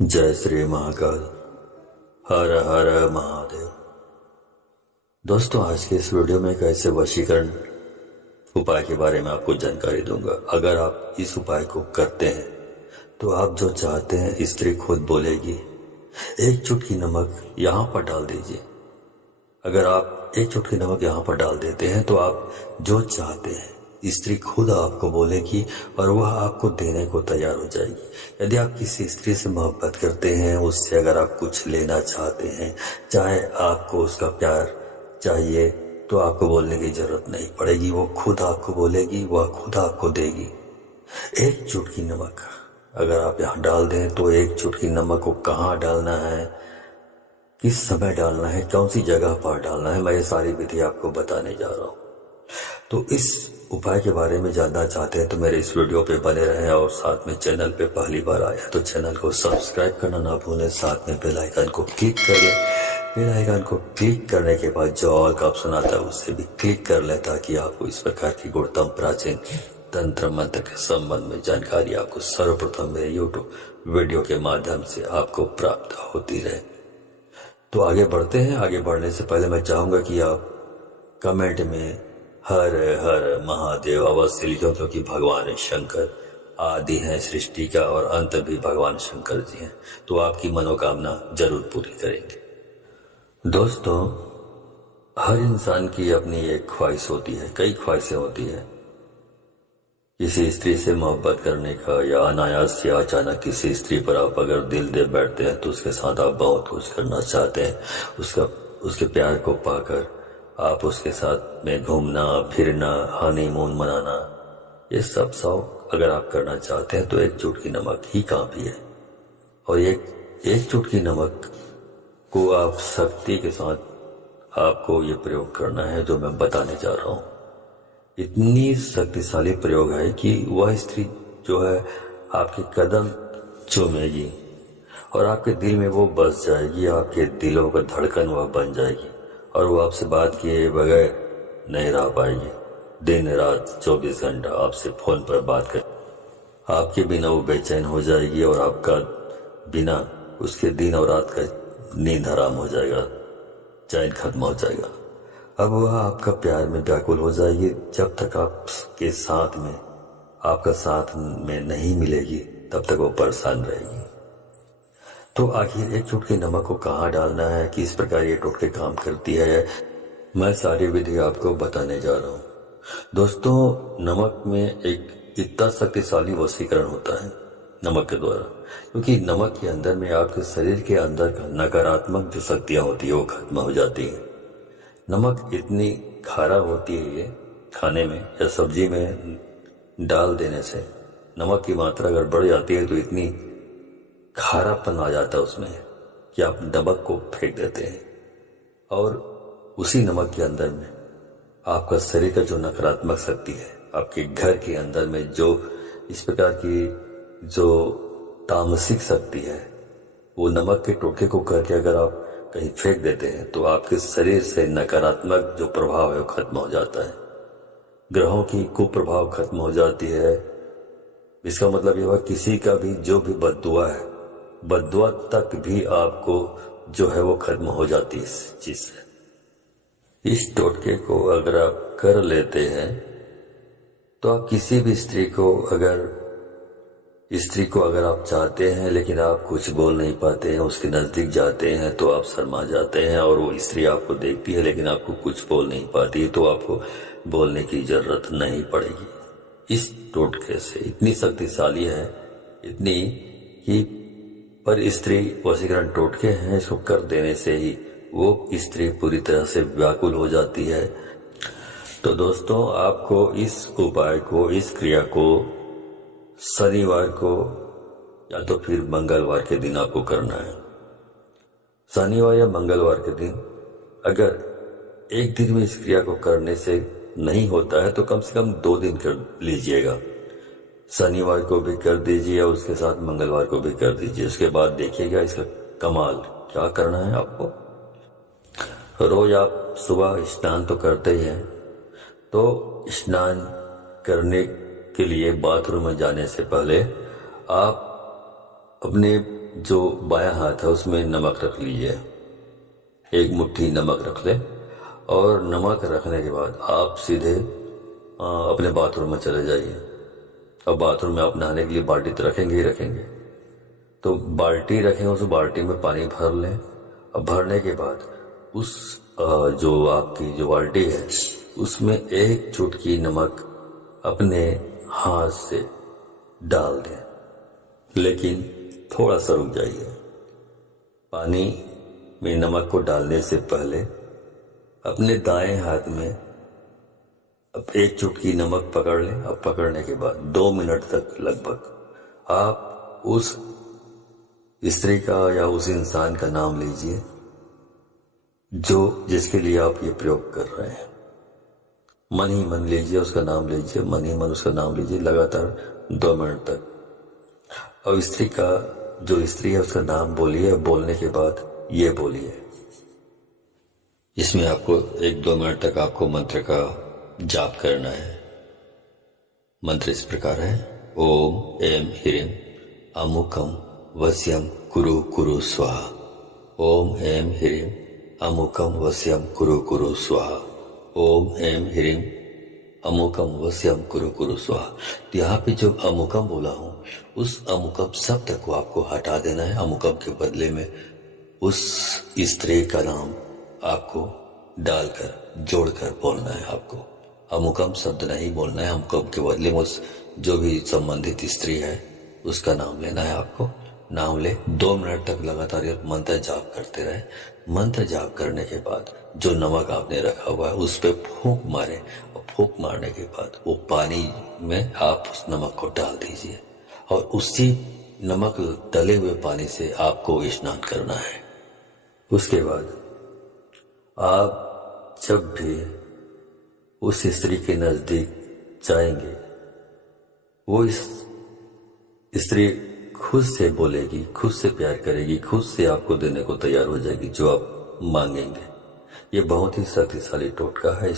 जय श्री महाकाल। हर हर महादेव। दोस्तों, आज के इस वीडियो में एक ऐसे वशीकरण उपाय के बारे में आपको जानकारी दूंगा। अगर आप इस उपाय को करते हैं तो आप जो चाहते हैं स्त्री खुद बोलेगी। एक चुटकी नमक यहाँ पर डाल दीजिए। अगर आप एक चुटकी नमक यहाँ पर डाल देते हैं तो आप जो चाहते हैं स्त्री खुद आपको बोलेगी और वह आपको देने को तैयार हो जाएगी। यदि आप किसी स्त्री से मोहब्बत करते हैं, उससे अगर आप कुछ लेना चाहते हैं, चाहे आपको उसका प्यार चाहिए, तो आपको बोलने की जरूरत नहीं पड़ेगी। वो खुद आपको बोलेगी, वह खुद आपको देगी। एक चुटकी नमक अगर आप यहाँ डाल दें तो एक चुटकी नमक को कहाँ डालना है, किस समय डालना है, कौन सी जगह पर डालना है, मैं ये सारी विधि आपको बताने जा रहा हूँ। तो इस उपाय के बारे में जानना चाहते हैं तो मेरे इस वीडियो पे बने रहें और साथ में चैनल पे पहली बार आए तो चैनल को सब्सक्राइब करना ना भूलें। साथ में बेल आइकन को क्लिक कर लें। बेल आइकन को क्लिक करने के बाद जो ऑल का ऑप्शन आता है उससे भी क्लिक कर लें ताकि आपको इस प्रकार की गुणतम प्राचीन तंत्र मंत्र के संबंध में जानकारी आपको सर्वप्रथम मेरे यूट्यूब वीडियो के माध्यम से आपको प्राप्त होती रहे। तो आगे बढ़ते हैं। आगे बढ़ने से पहले मैं चाहूंगा कि आप कमेंट में हर हर महादेव अवश्य लिखो, क्योंकि भगवान शंकर आदि हैं सृष्टि का और अंत भी भगवान शंकर जी हैं, तो आपकी मनोकामना जरूर पूरी करेंगे। दोस्तों, हर इंसान की अपनी एक ख्वाहिश होती है, कई ख्वाहिशें होती है। किसी स्त्री से मोहब्बत करने का या अनायास या अचानक किसी स्त्री पर आप अगर दिल दे बैठते हैं तो उसके साथ आप बहुत कुछ करना चाहते हैं। उसके प्यार को पाकर आप उसके साथ में घूमना फिरना, हनीमून मनाना, ये सब शौक अगर आप करना चाहते हैं तो एक चुटकी नमक ही काफी है। और एक चुटकी नमक को आप शक्ति के साथ आपको ये प्रयोग करना है जो मैं बताने जा रहा हूँ। इतनी शक्तिशाली प्रयोग है कि वह स्त्री जो है आपके कदम चूमेगी और आपके दिल में वो बस जाएगी। आपके दिलों का धड़कन वह बन जाएगी और वो आपसे बात किए बगैर नहीं रह पाएगी। दिन रात 24 घंटा आपसे फोन पर बात कर, आपके बिना वो बेचैन हो जाएगी और आपका बिना उसके दिन और रात का नींद हराम हो जाएगा, चैन खत्म हो जाएगा। अब वह आपका प्यार में व्याकुल हो जाएगी। जब तक आपके साथ में आपका साथ में नहीं मिलेगी तब तक वो परेशान रहेगी। तो आखिर एक चुटकी नमक को कहाँ डालना है, किस प्रकार ये टोटके काम करती है, मैं सारी विधि आपको बताने जा रहा हूँ। दोस्तों, नमक में एक इतना शक्तिशाली वशीकरण होता है नमक के द्वारा, क्योंकि नमक के अंदर में आपके शरीर के अंदर का नकारात्मक जो शक्तियाँ होती है वो खत्म हो जाती है। नमक इतनी खारा होती है ये खाने में या सब्जी में डाल देने से नमक की मात्रा अगर बढ़ जाती है तो इतनी खारापन आ जाता है उसमें कि आप नमक को फेंक देते हैं और उसी नमक के अंदर में आपका शरीर का जो नकारात्मक शक्ति है, आपके घर के अंदर में जो इस प्रकार की जो तामसिक शक्ति है, वो नमक के टोटके को करके अगर आप कहीं फेंक देते हैं तो आपके शरीर से नकारात्मक जो प्रभाव है वो खत्म हो जाता है। ग्रहों की कुप्रभाव खत्म हो जाती है। इसका मतलब ये हुआ किसी का भी जो भी बद्दुआ है, बद्दुआ तक भी आपको जो है वो खत्म हो जाती है इस चीज से। इस टोटके को अगर आप कर लेते हैं तो आप किसी भी स्त्री को अगर आप चाहते हैं लेकिन आप कुछ बोल नहीं पाते हैं, उसके नजदीक जाते हैं तो आप शर्मा जाते हैं और वो स्त्री आपको देखती है लेकिन आपको कुछ बोल नहीं पाती, तो आपको बोलने की जरूरत नहीं पड़ेगी। इस टोटके से इतनी शक्तिशाली है, इतनी कि पर स्त्री वशीकरण टोटके हैं, इसको कर देने से ही वो स्त्री पूरी तरह से व्याकुल हो जाती है। तो दोस्तों, आपको इस उपाय को, इस क्रिया को शनिवार को या तो फिर मंगलवार के दिन आपको करना है। शनिवार या मंगलवार के दिन अगर एक दिन में इस क्रिया को करने से नहीं होता है तो कम से कम 2 दिन कर लीजिएगा। शनिवार को भी कर दीजिए और उसके साथ मंगलवार को भी कर दीजिए। उसके बाद देखिएगा इसका कमाल। क्या करना है आपको, रोज आप सुबह स्नान तो करते ही हैं, तो स्नान करने के लिए बाथरूम में जाने से पहले आप अपने जो बायां हाथ है उसमें नमक रख लीजिए, एक मुट्ठी नमक रख लें। और नमक रखने के बाद आप सीधे अपने बाथरूम में चले जाइए। अब बाथरूम में आप नहाने के लिए बाल्टी तो रखेंगे ही रखेंगे, तो बाल्टी रखें, उस बाल्टी में पानी भर लें। अब भरने के बाद उस जो आपकी जो बाल्टी है उसमें एक चुटकी नमक अपने हाथ से डाल दें, लेकिन थोड़ा सा रुक जाइए। पानी में नमक को डालने से पहले अपने दाएं हाथ में अब एक चुटकी नमक पकड़ लें। अब पकड़ने के बाद 2 मिनट तक लगभग आप उस स्त्री का या उस इंसान का नाम लीजिए जिसके लिए आप ये प्रयोग कर रहे हैं। मन ही मन लीजिए, उसका नाम लीजिए, मन ही मन उसका नाम लीजिए लगातार 2 मिनट तक। और स्त्री का जो स्त्री है उसका नाम बोलिए। बोलने के बाद ये बोलिए, इसमें आपको 1-2 मिनट तक आपको मंत्र का जाप करना है। मंत्र इस प्रकार है, ओम ऐं ह्रीं अमुकम वस्यम कुरु कुरु स्वाहा। ओम ऐं ह्रीं अमुकम वस्यम कुरु कुरु स्वाहा। ओम ऐं ह्रीं अमुकम वस्यम कुरु कुरु स्वाहा। तो यहाँ पे जो अमुकम बोला हूं, उस अमुकम शब्द को आपको हटा देना है। अमुकम के बदले में उस स्त्री का नाम आपको डालकर जोड़कर बोलना है। आपको अमुकम शब्द नहीं बोलना है, अमुकम के बदले में उस जो भी संबंधित स्त्री है उसका नाम लेना है। आपको नाम ले 2 मिनट तक लगातार ये मंत्र जाप करते रहे। मंत्र जाप करने के बाद जो नमक आपने रखा हुआ है उस पर फूंक मारे, और फूंक मारने के बाद वो पानी में आप उस नमक को डाल दीजिए, और उसी नमक डले हुए पानी से आपको स्नान करना है। उसके बाद आप जब भी उस स्त्री के नजदीक जाएंगे, वो इस स्त्री खुद से बोलेगी, खुद से प्यार करेगी, खुद से आपको देने को तैयार हो जाएगी जो आप मांगेंगे। ये बहुत ही शक्तिशाली टोटका है।